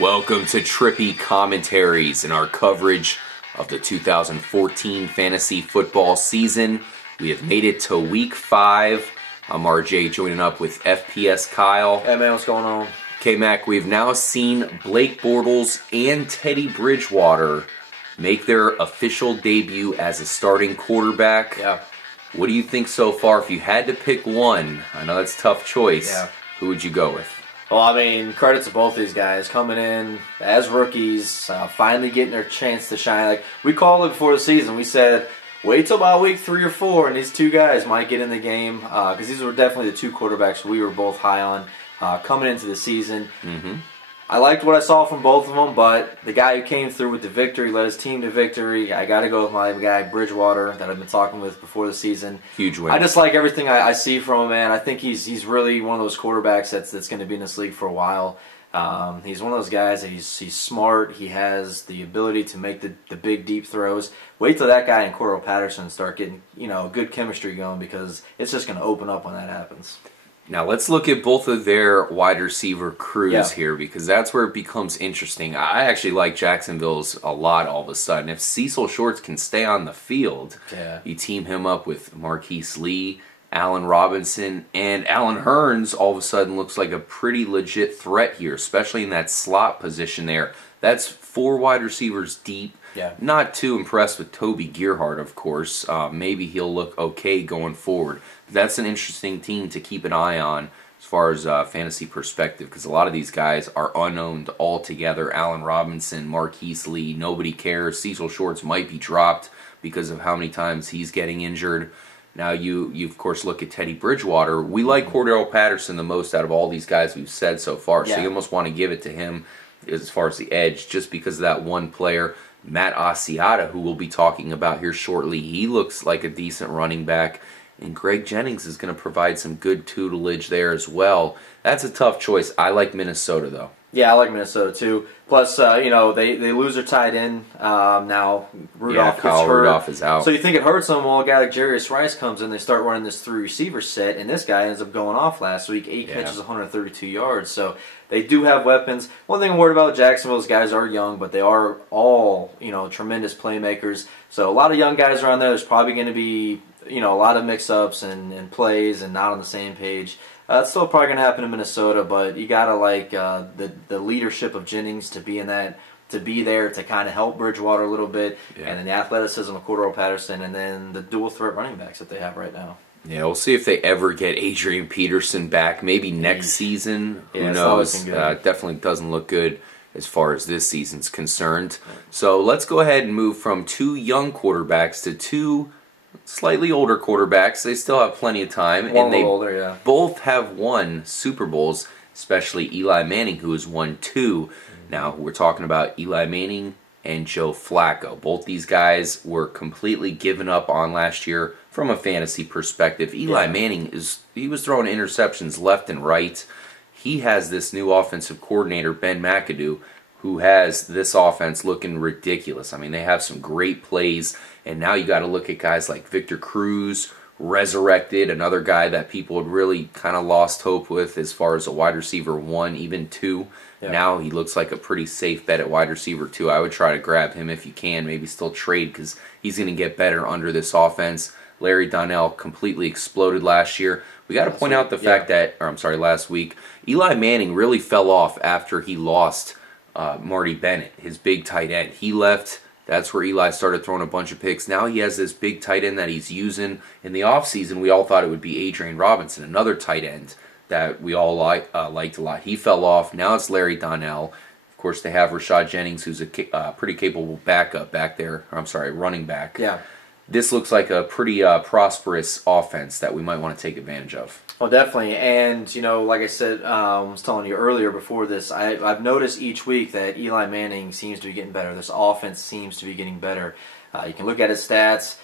Welcome to Trippy Commentaries and our coverage of the 2014 fantasy football season. We have made it to week 5. I'm RJ joining up with FPS Kyle. Hey man, what's going on? K-Mac, we've now seen Blake Bortles and Teddy Bridgewater make their official debut as a starting quarterback. Yeah. What do you think so far? If you had to pick one, I know that's a tough choice. Yeah. Who would you go with? Well, I mean, credit to both these guys coming in as rookies, finally getting their chance to shine. Like we called it before the season, we said wait till about week 3 or 4, and these two guys might get in the game because these were definitely the two quarterbacks we were both high on coming into the season. I liked what I saw from both of them, but the guy who came through with the victory, led his team to victory, I got to go with my guy Bridgewater that I've been talking with before the season. Huge win. I just like everything I see from him, man. I think he's really one of those quarterbacks that's going to be in this league for a while. He's one of those guys that he's smart. He has the ability to make the big deep throws. Wait till that guy and Cordell Patterson start getting good chemistry going, because it's just going to open up when that happens. Now let's look at both of their wide receiver crews here, because that's where it becomes interesting. I actually like Jacksonville's a lot all of a sudden. If Cecil Shorts can stay on the field, you team him up with Marquise Lee, Allen Robinson, and Allen Hurns all of a sudden looks like a pretty legit threat here, especially in that slot position there. That's 4 wide receivers deep. Not too impressed with Toby Gerhardt, of course. Maybe he'll look okay going forward. That's an interesting team to keep an eye on as far as fantasy perspective, because a lot of these guys are unowned altogether. Allen Robinson, Marquise Lee, nobody cares. Cecil Shorts might be dropped because of how many times he's getting injured. Now you of course look at Teddy Bridgewater. We like Cordell Patterson the most out of all these guys we've said so far, so you almost want to give it to him as far as the edge, just because of that one player. Matt Asiata, who we'll be talking about here shortly, he looks like a decent running back. And Greg Jennings is going to provide some good tutelage there as well. That's a tough choice. I like Minnesota, though. Yeah, I like Minnesota, too. Plus, they lose their tight end. Now Rudolph gets hurt. Rudolph is out. So you think it hurts them. Well, a guy like Jarius Rice comes in, they start running this 3-receiver set, and this guy ends up going off last week. 8 catches, 132 yards. So they do have weapons. One thing I'm worried about Jacksonville's guys are young, but they are all, tremendous playmakers. So a lot of young guys around there. There's probably going to be, a lot of mix-ups and plays and not on the same page. It's still probably going to happen in Minnesota, but you got to like the leadership of Jennings to be in that, to be there to kind of help Bridgewater a little bit, and then the athleticism of Cordell Patterson, and then the dual threat running backs that they have right now. Yeah, we'll see if they ever get Adrian Peterson back. Maybe next season. Who knows? Definitely doesn't look good as far as this season's concerned. So let's go ahead and move from 2 young quarterbacks to 2 slightly older quarterbacks. They still have plenty of time, and they both have won Super Bowls, especially Eli Manning, who has won 2. Now we're talking about Eli Manning and Joe Flacco. Both these guys were completely given up on last year from a fantasy perspective. Eli Manning he was throwing interceptions left and right. He has this new offensive coordinator, Ben McAdoo, who has this offense looking ridiculous. I mean, they have some great plays, and now you got to look at guys like Victor Cruz, resurrected, another guy that people had really kind of lost hope with as far as a wide receiver 1, even 2. Now he looks like a pretty safe bet at wide receiver 2. I would try to grab him if you can, maybe still trade, because he's going to get better under this offense. Larry Donnell completely exploded last year. We got to point out the fact that, last week, Eli Manning really fell off after he lost Marty Bennett, his big tight end. He left. That's where Eli started throwing a bunch of picks. Now he has this big tight end that he's using. In the offseason, we all thought it would be Adrian Robinson, another tight end that we all liked a lot. He fell off. Now it's Larry Donnell. Of course, they have Rashad Jennings, who's a pretty capable backup back there. Running back. This looks like a pretty prosperous offense that we might want to take advantage of. Oh, definitely. And, like I said, I was telling you earlier before this, I've noticed each week that Eli Manning seems to be getting better. This offense seems to be getting better. You can look at his stats.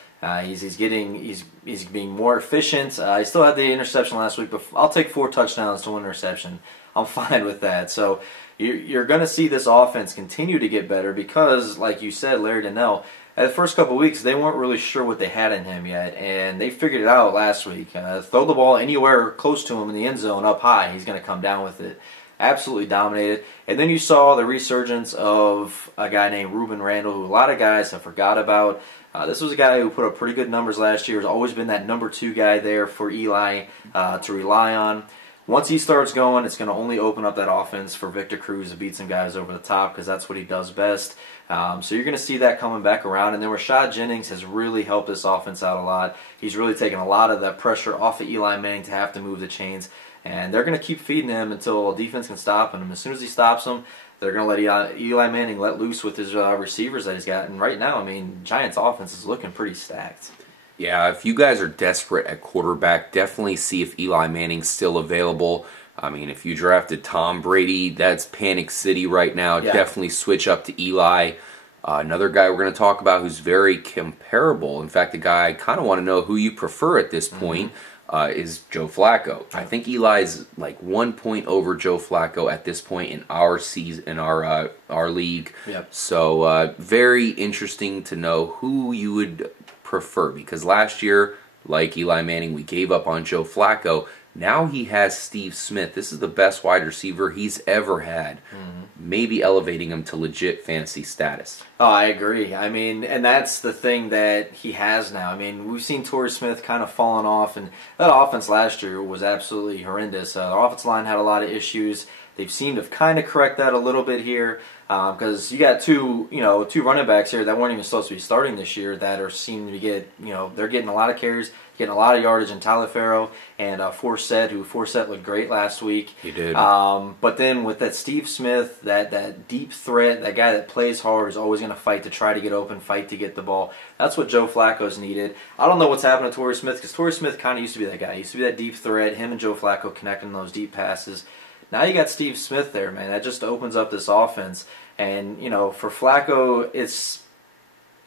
He's being more efficient. He still had the interception last week, but I'll take 4 touchdowns to 1 interception. I'm fine with that. So you're going to see this offense continue to get better because, like you said, Larry Donnell, the first couple of weeks, they weren't really sure what they had in him yet, and they figured it out last week. Throw the ball anywhere close to him in the end zone up high, he's going to come down with it. absolutely dominated. And then you saw the resurgence of a guy named Ruben Randall, who a lot of guys have forgot about. This was a guy who put up pretty good numbers last year. Has always been that number 2 guy there for Eli to rely on. Once he starts going, it's going to only open up that offense for Victor Cruz to beat some guys over the top, because that's what he does best. So you're going to see that coming back around. And then Rashad Jennings has really helped this offense out a lot. He's really taken a lot of that pressure off of Eli Manning to have to move the chains. And they're going to keep feeding him until defense can stop him. As soon as he stops him, they're going to let Eli Manning let loose with his receivers that he's got. And right now, I mean, Giants' offense is looking pretty stacked. Yeah, if you guys are desperate at quarterback, definitely see if Eli Manning's still available. I mean, if you drafted Tom Brady, that's panic city right now. Yeah. Definitely switch up to Eli. Another guy we're going to talk about who's very comparable. In fact, the guy I kind of want to know who you prefer at this point. Is Joe Flacco. I think Eli's like 1 point over Joe Flacco at this point in our season, in our league. Yep. So very interesting to know who you would prefer, because last year, like Eli Manning, we gave up on Joe Flacco. Now he has Steve Smith. This is the best wide receiver he's ever had. Maybe elevating him to legit fantasy status. Oh, I agree. I mean, and that's the thing that he has now. I mean, we've seen Torrey Smith kind of falling off, and that offense last year was absolutely horrendous. The offensive line had a lot of issues. They've seemed to kind of correct that a little bit here, because you got two running backs here that weren't even supposed to be starting this year that are seeming to get, they're getting a lot of carries, getting a lot of yardage in Taliaferro and Forsett looked great last week. He did. But then with that Steve Smith, that deep threat, that guy that plays hard, is always going to fight to try to get open, fight to get the ball. That's what Joe Flacco's needed. I don't know what's happened to Torrey Smith, because Torrey Smith kind of used to be that guy. He used to be that deep threat, him and Joe Flacco connecting those deep passes. Now you got Steve Smith there, man. That just opens up this offense. And, for Flacco, it's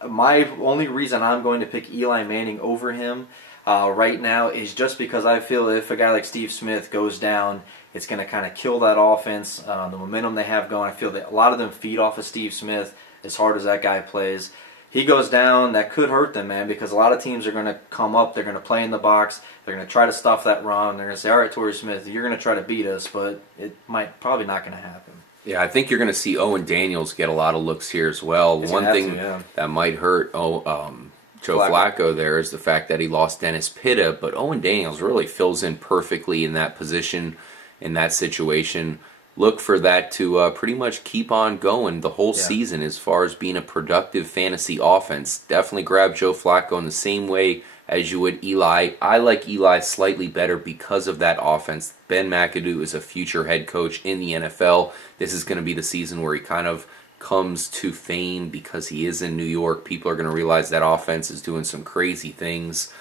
my only reason I'm going to pick Eli Manning over him right now is just because I feel if a guy like Steve Smith goes down, it's going to kind of kill that offense, the momentum they have going. I feel that a lot of them feed off of Steve Smith as hard as that guy plays. He goes down, that could hurt them, man, because a lot of teams are going to come up, they're going to play in the box, they're going to try to stuff that run, they're going to say, all right, Torrey Smith, you're going to try to beat us, but it probably not going to happen. Yeah, I think you're going to see Owen Daniels get a lot of looks here as well. One thing that might hurt Joe Flacco there is the fact that he lost Dennis Pitta, but Owen Daniels really fills in perfectly in that position, in that situation. Look for that to pretty much keep on going the whole season as far as being a productive fantasy offense. Definitely grab Joe Flacco in the same way as you would Eli. I like Eli slightly better because of that offense. Ben McAdoo is a future head coach in the NFL. This is going to be the season where he kind of comes to fame because he is in New York. People are going to realize that offense is doing some crazy things.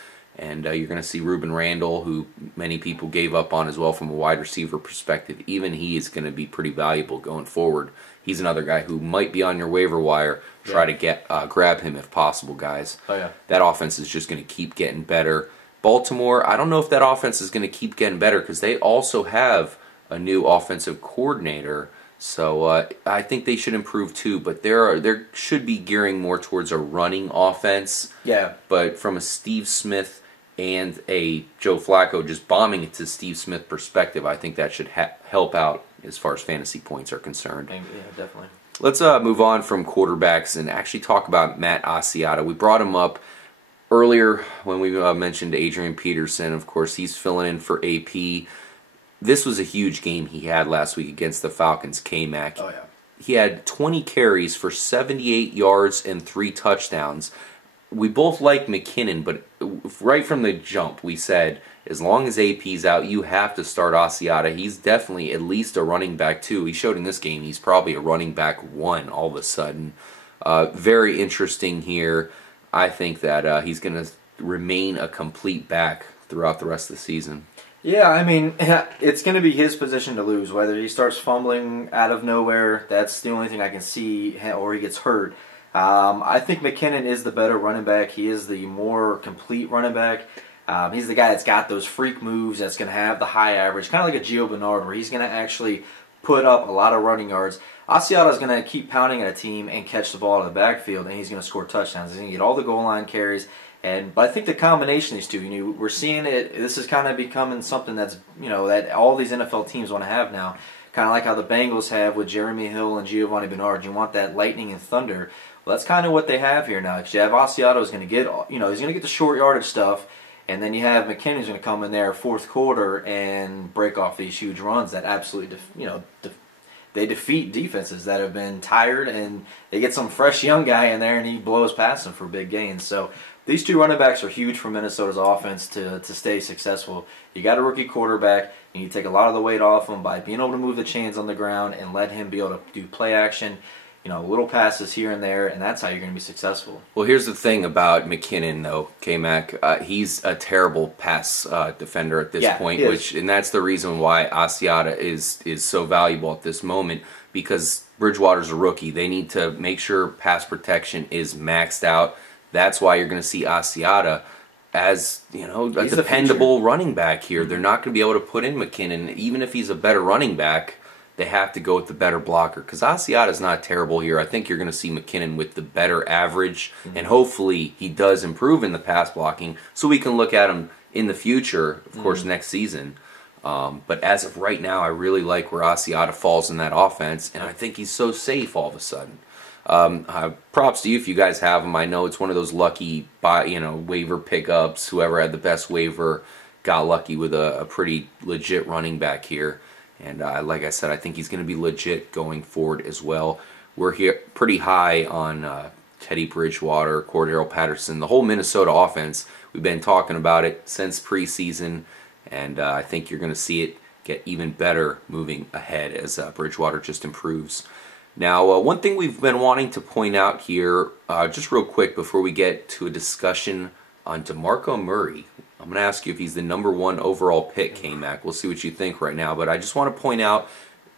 And you're going to see Ruben Randall, who many people gave up on as well from a wide receiver perspective. Even he is going to be pretty valuable going forward. He's another guy who might be on your waiver wire. Try to grab him if possible, guys. Oh, yeah. That offense is just going to keep getting better. Baltimore, I don't know if that offense is going to keep getting better because they also have a new offensive coordinator. So I think they should improve too, but there should be gearing more towards a running offense. Yeah. But from a Steve Smith and a Joe Flacco just bombing it to Steve Smith perspective, I think that should help out as far as fantasy points are concerned. Yeah, definitely. Let's move on from quarterbacks and actually talk about Matt Asiata. We brought him up earlier when we mentioned Adrian Peterson. Of course, he's filling in for AP. This was a huge game he had last week against the Falcons, K-Mac. Oh, yeah. He had 20 carries for 78 yards and 3 touchdowns. We both like McKinnon, but right from the jump, we said, as long as AP's out, you have to start Asiata. He's definitely at least a running back 2. He showed in this game he's probably a running back 1 all of a sudden. Very interesting here. I think that he's going to remain a complete back throughout the rest of the season. Yeah, I mean, it's going to be his position to lose. Whether he starts fumbling out of nowhere, that's the only thing I can see, or he gets hurt. I think McKinnon is the better running back. He is the more complete running back. He's the guy that's got those freak moves, that's going to have the high average, kind of like a Gio Bernard, where he's going to actually put up a lot of running yards. Asiata is going to keep pounding at a team and catch the ball in the backfield, and he's going to score touchdowns. He's going to get all the goal line carries. But I think the combination of these two, we're seeing it. This is kind of becoming something that's, that all these NFL teams want to have now. kind of like how the Bengals have with Jeremy Hill and Giovanni Bernard. You want that lightning and thunder. Well, that's kind of what they have here now. Because you have Asiata is going to get, he's going to get the short yardage stuff, and then you have McKinnon's going to come in there fourth quarter and break off these huge runs that absolutely, they defeat defenses that have been tired, and they get some fresh young guy in there and he blows past them for big gains. So these two running backs are huge for Minnesota's offense to stay successful. You got a rookie quarterback, and you take a lot of the weight off him by being able to move the chains on the ground and let him be able to do play action, little passes here and there, and that's how you're going to be successful. Well, here's the thing about McKinnon, though, K-Mac. He's a terrible pass defender at this point, and that's the reason why Asiata is so valuable at this moment, because Bridgewater's a rookie. They need to make sure pass protection is maxed out. That's why you're going to see Asiata as a dependable running back here. They're not going to be able to put in McKinnon, even if he's a better running back. They have to go with the better blocker, because Asiata is not terrible here. I think you're going to see McKinnon with the better average, and hopefully he does improve in the pass blocking, so we can look at him in the future, of course, next season. But as of right now, I really like where Asiata falls in that offense, and I think he's so safe all of a sudden. Props to you if you guys have him. I know it's one of those lucky, waiver pickups. Whoever had the best waiver got lucky with a pretty legit running back here. And like I said, I think he's going to be legit going forward as well. We're here pretty high on Teddy Bridgewater, Cordero Patterson, the whole Minnesota offense. We've been talking about it since preseason, and I think you're going to see it get even better moving ahead as Bridgewater just improves. Now, one thing we've been wanting to point out here, just real quick before we get to a discussion on DeMarco Murray. I'm going to ask you if he's the #1 overall pick, K-Mac. We'll see what you think right now. But I just want to point out,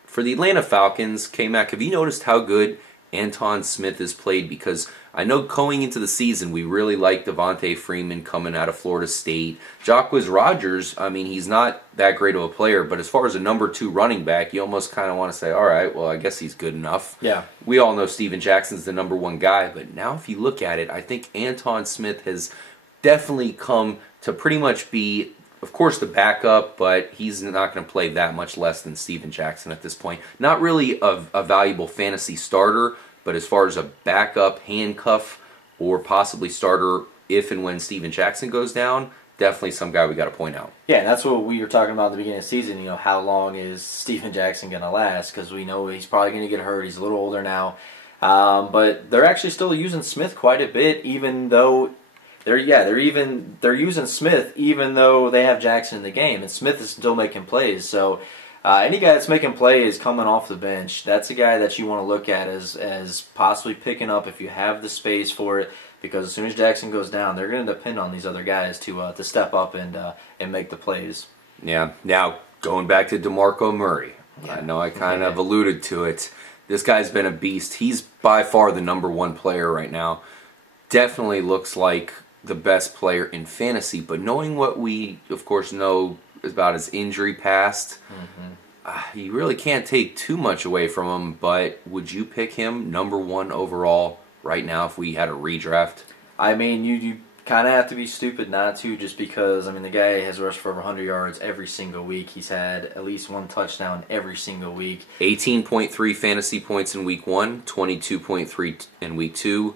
for the Atlanta Falcons, K-Mac, have you noticed how good Anton Smith has played? Because I know going into the season, we really liked Devontae Freeman coming out of Florida State. Jacquizz Rodgers, he's not that great of a player, but as far as a #2 running back, you almost kind of want to say, all right, well, I guess he's good enough. Yeah. We all know Steven Jackson's the #1 guy, but now if you look at it, I think Anton Smith has definitely come to pretty much be, of course, the backup, but he's not going to play that much less than Steven Jackson at this point. Not really a valuable fantasy starter, but as far as a backup, handcuff, or possibly starter if and when Steven Jackson goes down, definitely some guy we got to point out. Yeah, that's what we were talking about at the beginning of the season. How long is Steven Jackson going to last? Because we know he's probably going to get hurt. He's a little older now. But they're actually still using Smith quite a bit, even though they're using Smith even though they have Jackson in the game, and Smith is still making plays. So any guy that's making plays coming off the bench, that's a guy that you want to look at as possibly picking up if you have the space for it. Because as soon as Jackson goes down, they're going to depend on these other guys to step up and make the plays. Yeah. Now going back to DeMarco Murray, I know I kind of alluded to it. This guy's been a beast. He's by far the #1 player right now. Definitely looks like the best player in fantasy, but knowing what we, of course, know about his injury past, you really can't take too much away from him, but would you pick him #1 overall right now if we had a redraft? You kind of have to be stupid not to, just because, the guy has rushed for over 100 yards every single week. He's had at least 1 touchdown every single week. 18.3 fantasy points in week 1, 22.3 in week 2,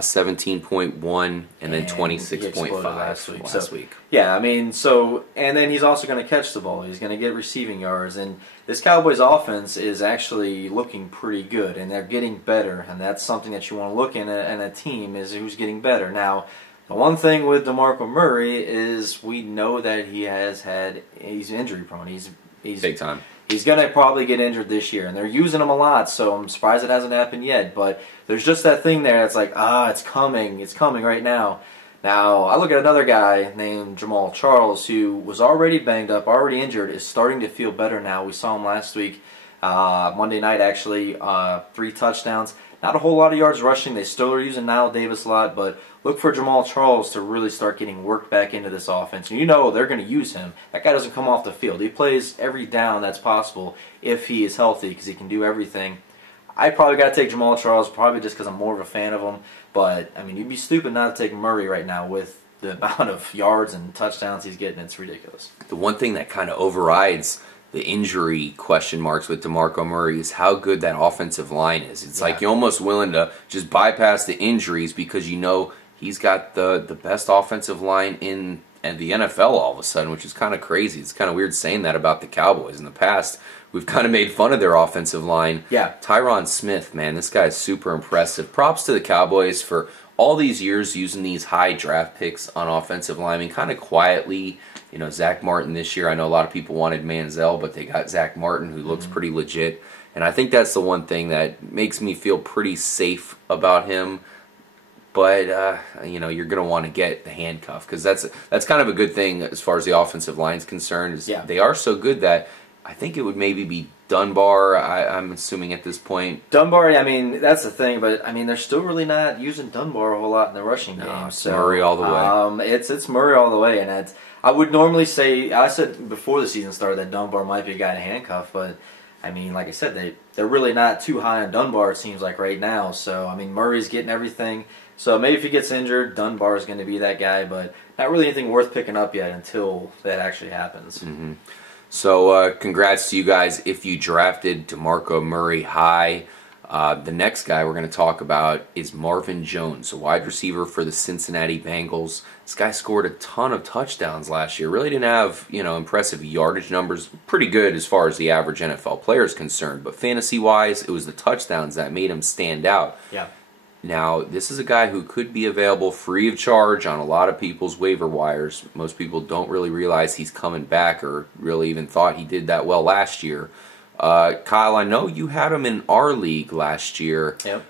17.1, and then 26.5 last week. Yeah, and then he's also going to catch the ball. He's going to get receiving yards, and this Cowboys offense is actually looking pretty good, and they're getting better, and that's something that you want to look in a team, is who's getting better. Now, the one thing with DeMarco Murray is we know that he's injury prone. He's big time. He's going to probably get injured this year, and they're using him a lot, so I'm surprised it hasn't happened yet. But there's just that thing there that's like, it's coming. It's coming right now. Now, I look at another guy named Jamal Charles, who was already banged up, already injured, is starting to feel better now. We saw him last week, Monday night actually, 3 touchdowns. Not a whole lot of yards rushing. They still are using Nile Davis a lot, but look for Jamal Charles to really start getting worked back into this offense. And they're going to use him. That guy doesn't come off the field. He plays every down that's possible if he is healthy, because he can do everything. I probably got to take Jamal Charles, probably just because I'm more of a fan of him. But, you'd be stupid not to take Murray right now with the amount of yards and touchdowns he's getting. It's ridiculous. The one thing that kind of overrides the injury question marks with DeMarco Murray is how good that offensive line is. It's like you're almost willing to just bypass the injuries because you know he's got the best offensive line in the NFL all of a sudden, which is kind of crazy. It's kind of weird saying that about the Cowboys. In the past, we've kind of made fun of their offensive line. Yeah. Tyron Smith, man, this guy is super impressive. Props to the Cowboys for all these years using these high draft picks on offensive linemen kind of quietly. You know, Zach Martin this year, I know a lot of people wanted Manziel, but they got Zach Martin, who looks pretty legit. And I think that's the one thing that makes me feel pretty safe about him. But, you know, you're going to want to get the handcuff because that's kind of a good thing as far as the offensive line is concerned. They are so good that I think it would maybe be Dunbar, I'm assuming at this point. Dunbar, I mean, that's the thing, but I mean, they're still really not using Dunbar a whole lot in the rushing game. It's Murray all the way. It's Murray all the way, and I would normally say, I said before the season started that Dunbar might be a guy to handcuff, but I mean, like I said, they're really not too high on Dunbar, it seems like right now. So, I mean, Murray's getting everything. So maybe if he gets injured, Dunbar is going to be that guy, but not really anything worth picking up yet until that actually happens. Mm-hmm. So congrats to you guys if you drafted DeMarco Murray high. The next guy we're going to talk about is Marvin Jones, a wide receiver for the Cincinnati Bengals. This guy scored a ton of touchdowns last year. Really didn't have, you know, impressive yardage numbers. Pretty good as far as the average NFL player is concerned. But fantasy-wise, it was the touchdowns that made him stand out. Yeah. Now, this is a guy who could be available free of charge on a lot of people's waiver wires. Most people don't really realize he's coming back or really even thought he did that well last year. Kyle, I know you had him in our league last year. Yep.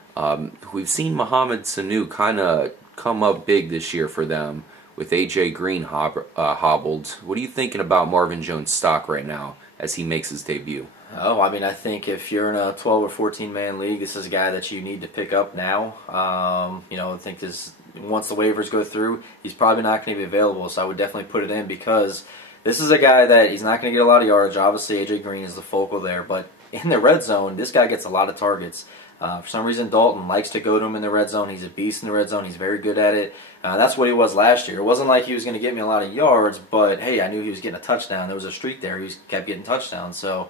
We've seen Mohamed Sanu kind of come up big this year for them with A.J. Green hobbled. What are you thinking about Marvin Jones' stock right now as he makes his debut? Oh, I mean, I think if you're in a 12 or 14-man league, this is a guy that you need to pick up now. You know, I think once the waivers go through, he's probably not going to be available, so I would definitely put it in because this is a guy that he's not going to get a lot of yardage. Obviously, A.J. Green is the focal there, but in the red zone, this guy gets a lot of targets. For some reason, Dalton likes to go to him in the red zone. He's a beast in the red zone. He's very good at it. That's what he was last year. It wasn't like he was going to get me a lot of yards, but, hey, I knew he was getting a touchdown. There was a streak there. He kept getting touchdowns, so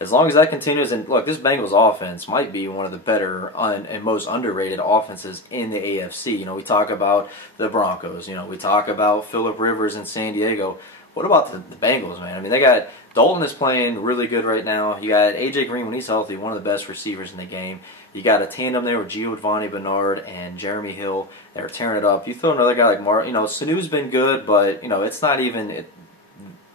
as long as that continues, and look, this Bengals offense might be one of the better and most underrated offenses in the AFC. You know, we talk about the Broncos. You know, we talk about Phillip Rivers in San Diego. What about the Bengals, man? I mean, they got Dalton is playing really good right now. You got A.J. Green when he's healthy, one of the best receivers in the game. You got a tandem there with Giovanni Bernard and Jeremy Hill. They're tearing it up. You throw another guy like Sanu's been good, but you know it's not even.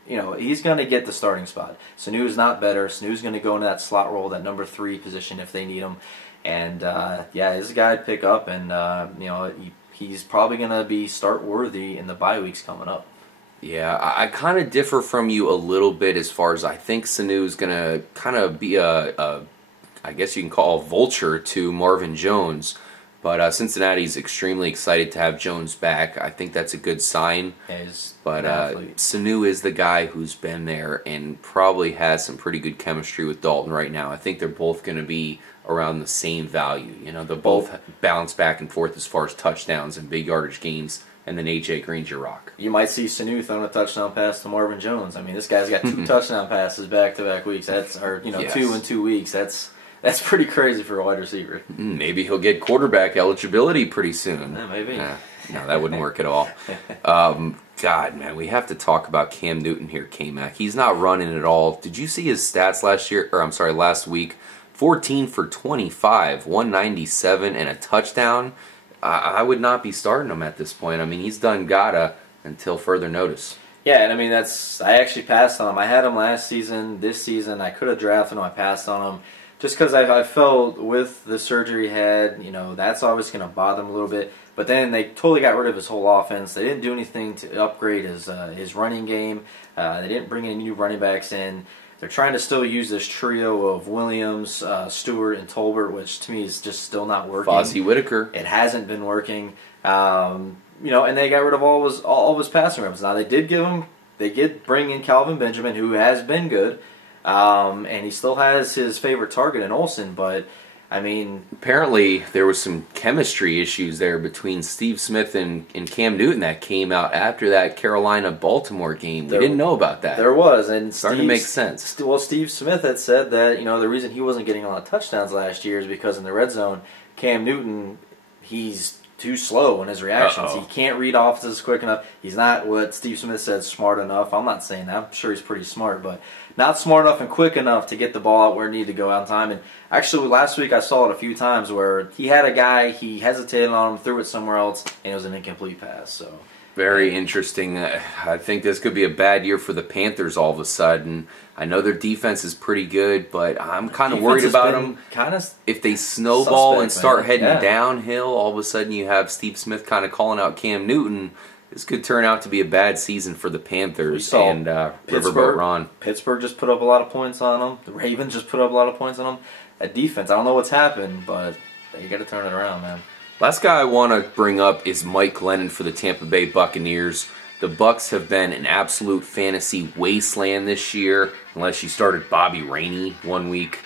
You know, he's going to get the starting spot. Sanu is not better. Sanu's going to go into that slot role, that number 3 position if they need him. And, yeah, he's a guy to pick up, and, you know, he's probably going to be start-worthy in the bye weeks coming up. Yeah, I kind of differ from you a little bit as far as I think Sanu is going to kind of be I guess you can call a vulture to Marvin Jones. But Cincinnati's extremely excited to have Jones back. I think that's a good sign. But Sanu is the guy who's been there and probably has some pretty good chemistry with Dalton right now. I think they're both going to be around the same value. You know, they'll both bounce back and forth as far as touchdowns and big yardage gains. And then A.J. Green's your rock. You might see Sanu throwing a touchdown pass to Marvin Jones. I mean, this guy's got 2 touchdown passes back-to-back weeks. 2 in 2 weeks. That's pretty crazy for a wide receiver. Maybe he'll get quarterback eligibility pretty soon. Yeah, maybe. No, that wouldn't work at all. God, man, we have to talk about Cam Newton here, K-Mac. He's not running at all. Did you see his stats last week? 14 for 25, 197, and a touchdown. I would not be starting him at this point. I mean, he's done gotta until further notice. Yeah, and I mean, I actually passed on him. I had him last season. This season, I could have drafted him. I passed on him. Just because I felt with the surgery he had, you know, that's always going to bother him a little bit. But then they totally got rid of his whole offense. They didn't do anything to upgrade his running game. They didn't bring any new running backs in. They're trying to still use this trio of Williams, Stewart, and Tolbert, which to me is just still not working. Fozzie Whitaker. It hasn't been working. You know, and they got rid of all of his passing reps. Now they did bring in Calvin Benjamin, who has been good. And he still has his favorite target in Olsen, but I mean, apparently there was some chemistry issues there between Steve Smith and Cam Newton that came out after that Carolina-Baltimore game. We didn't know about that. There was, and starting to make sense. Well, Steve Smith had said that the reason he wasn't getting a lot of touchdowns last year is because in the red zone, Cam Newton, he's too slow in his reactions. He can't read offenses quick enough. He's not what Steve Smith said, smart enough. I'm not saying that. I'm sure he's pretty smart, but not smart enough and quick enough to get the ball out where it needed to go out in time. And actually, last week I saw it a few times where he had a guy, he hesitated on him, threw it somewhere else, and it was an incomplete pass. So very interesting. I think this could be a bad year for the Panthers all of a sudden. I know their defense is pretty good, but I'm kind of worried about them. If they snowball and start heading downhill, all of a sudden you have Steve Smith kind of calling out Cam Newton. This could turn out to be a bad season for the Panthers and Riverboat Ron. Pittsburgh just put up a lot of points on them. The Ravens just put up a lot of points on them. That defense, I don't know what's happened, but you got to turn it around, man. Last guy I want to bring up is Mike Glennon for the Tampa Bay Buccaneers. The Bucs have been an absolute fantasy wasteland this year, unless you started Bobby Rainey one week.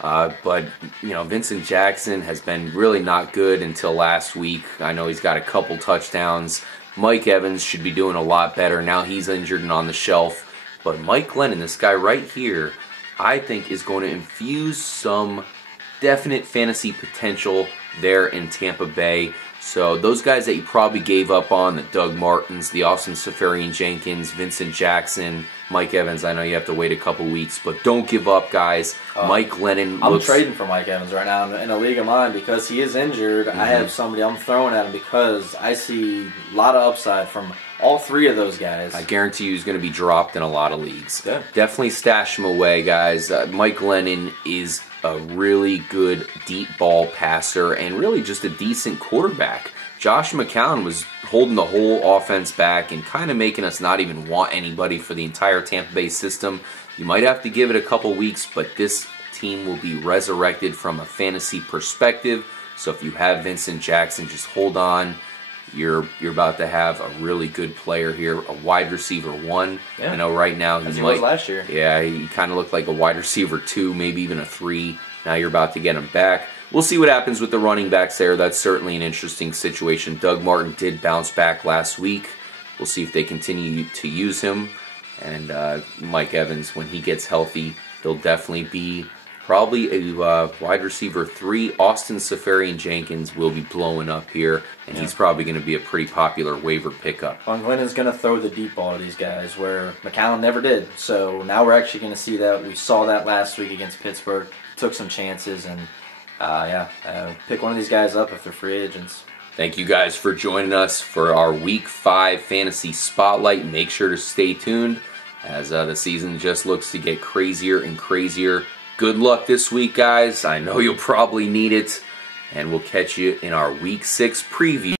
But Vincent Jackson has been really not good until last week. I know he's got a couple touchdowns. Mike Evans should be doing a lot better. Now he's injured and on the shelf. But Mike Glennon, this guy right here, I think is going to infuse some definite fantasy potential there in Tampa Bay. So those guys that you probably gave up on, the Doug Martins, the Austin Seferian-Jenkins, Vincent Jackson, Mike Evans, I know you have to wait a couple weeks, but don't give up, guys. Mike Glennon I'm trading for Mike Evans right now in a league of mine because he is injured. I have somebody I'm throwing at him because I see a lot of upside from all three of those guys. I guarantee you he's going to be dropped in a lot of leagues. Yeah. Definitely stash him away, guys. Mike Glennon is a really good deep ball passer and really just a decent quarterback. Josh McCown was holding the whole offense back and kind of making us not even want anybody for the entire Tampa Bay system. You might have to give it a couple weeks, but this team will be resurrected from a fantasy perspective. So if you have Vincent Jackson, just hold on. You're about to have a really good player here, a wide receiver 1. Yeah. I know right now he was last year. Yeah, he kind of looked like a wide receiver 2, maybe even a 3. Now you're about to get him back. We'll see what happens with the running backs there. That's certainly an interesting situation. Doug Martin did bounce back last week. We'll see if they continue to use him. And Mike Evans, when he gets healthy, he'll definitely be probably a wide receiver 3. Austin Seferian-Jenkins will be blowing up here, and he's probably going to be a pretty popular waiver pickup. Glennon's going to throw the deep ball to these guys, where McCown never did. So now we're actually going to see that. We saw that last week against Pittsburgh. Took some chances, and pick one of these guys up if they're free agents. Thank you guys for joining us for our Week 5 Fantasy Spotlight. Make sure to stay tuned as the season just looks to get crazier and crazier. Good luck this week, guys. I know you'll probably need it. And we'll catch you in our Week 6 preview.